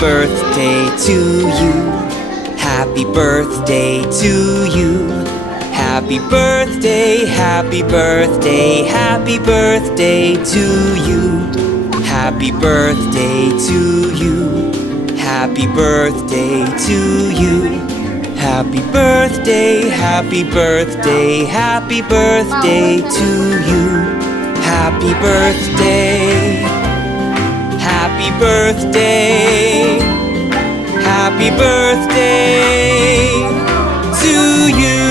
birthday to you. Happy birthday to you. Happy birthday, happy birthday, happy birthday to you. Happy birthday to you. Happy birthday to you. Happy birthday, happy birthday, happy birthday to you. Happy birthday, happy birthday, happy birthday to you.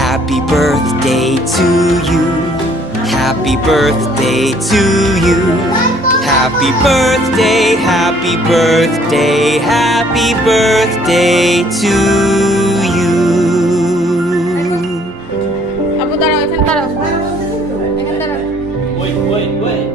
Happy birthday to you. Happy birthday to you. Happy birthday, happy birthday, happy birthday to you. আপু দাঁড়াও, এখানে দাঁড়াও, এখানে দাঁড়াও। Wait.